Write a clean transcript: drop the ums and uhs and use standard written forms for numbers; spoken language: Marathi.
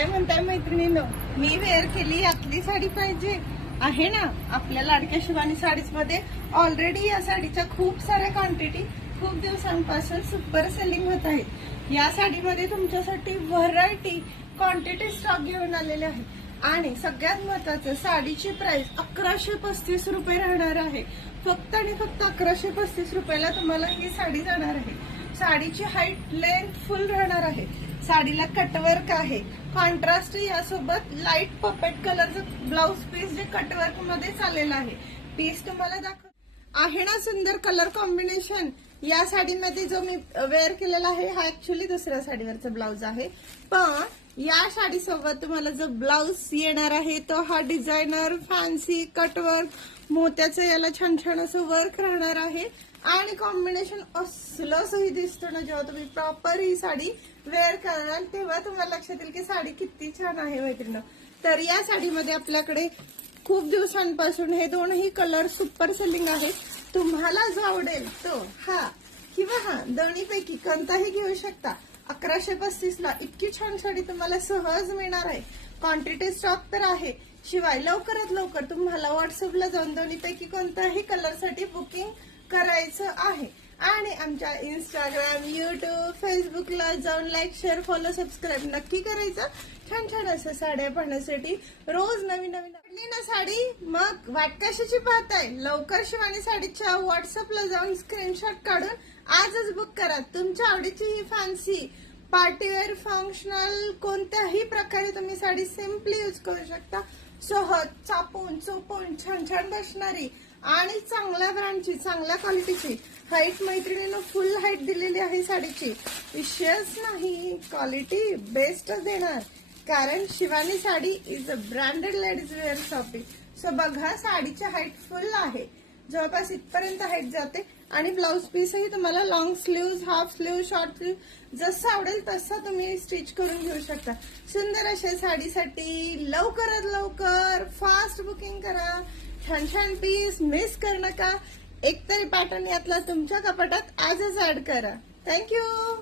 काय म्हणताय मैत्रिणींनो, मी वेअर केली यातली साडी पाहिजे आहे ना आपल्या लाडक्या शिवानी साडीज मध्ये. ऑलरेडी या साडीच्या खूप साऱ्या क्वांटिटी खूप दिवसांपासून सुपर सेलिंग होत आहे. या साडीमध्ये तुमच्यासाठी व्हरायटी क्वांटिटी स्टॉक घेऊन आलेले आहे आणि सगळ्यात महत्वाचं साडीची प्राइस 1135 रुपये राहणार आहे. फक्त आणि फक्त 1135 रुपयाला तुम्हाला ही साडी जाणार आहे. साडीची हाईट लेंथ फुल राहणार आहे. साडीला कटवर्क आहे, कॉन्ट्रास्ट यासोबत लाईट पर्पेट कलरचं ब्लाउज पीस जे कटवर्क मध्ये चाललेलं आहे. पीस तुम्हाला दाखव आहे ना सुंदर कलर कॉम्बिनेशन. या साडीमध्ये जो मी वेअर केलेला आहे हा ऍक्च्युली दुसऱ्या साडीवरचा ब्लाउज आहे, पण या साडीसोबत तुम्हाला जो ब्लाउज येणार आहे तो हा डिझायनर फॅन्सी कटवर्क मोत्याचं याला छान छान असं वर्क राहणार आहे आणि कॉम्बिनेशन असलंही दिसतं ना. जेव्हा तुम्ही प्रॉपर ही साडी वेअर कराल तेव्हा तुम्हाला लक्षात येईल की साडी किती छान आहे मैत्रिणी. तर या साडीमध्ये आपल्याकडे खूप दिवसांपासून हे दोनही कलर सुपर सेलिंग आहे. तुम्हाला जो आवडेल तो हा किंवा हा दोन्हीपैकी कोणताही घेऊ शकता. 1135 ला इतकी छान साडी तुम्हाला सहज मिळणार आहे. क्वांटिटी स्टॉक तर आहे, शिवाय लवकरात लवकर तुम्हाला व्हॉट्सअपला जाऊन दोन्हीपैकी कोणत्याही कलरसाठी बुकिंग करायचं आहे आणि आमच्या इंस्टाग्राम युट्यूब फेसबुकला जाऊन लाईक शेअर फॉलो सबस्क्राईब नक्की करायचं. छान छान असं साड्या पाहण्यासाठी रोज नवीन नवीन ना साडी. मग वाट कशाची पाहताय, लवकर शिवानी साडीच्या व्हॉट्सअपला जाऊन स्क्रीनशॉट काढून आजच बुक करा. तुमच्या आवडीची ही फॅन्सी पार्टीवेअर फंक्शनल कोणत्याही प्रकारे तुम्ही साडी सिम्पली यूज करू शकता. सहज चापून चोपून छान छान बसणारी आणि चांगल्या ब्रँडची चांगल्या क्वालिटीची. हाईट मैत्रिणीनं फुल हाईट दिलेली आहे साडीची. विषयच नाही, क्वालिटी बेस्टच देणार कारण Shivani sari is a branded ladies wear shopping. So बघा साडीची हाईट फुल आहे, जवळपास इथपर्यंत हाईट जाते आणि ब्लाउज पीसही तुम्हाला long sleeve half sleeve short sleeve जसं आवडेल तसं तुम्ही स्टिच करून घेऊ शकता. सुंदर अशा साडीसाठी लवकरात लवकर फास्ट बुकिंग करा. छान छान पीस मिस करू नका. एकतरी पॅटर्न यातला तुमच्या कपाटात आजच ऍड करा. थँक्यू.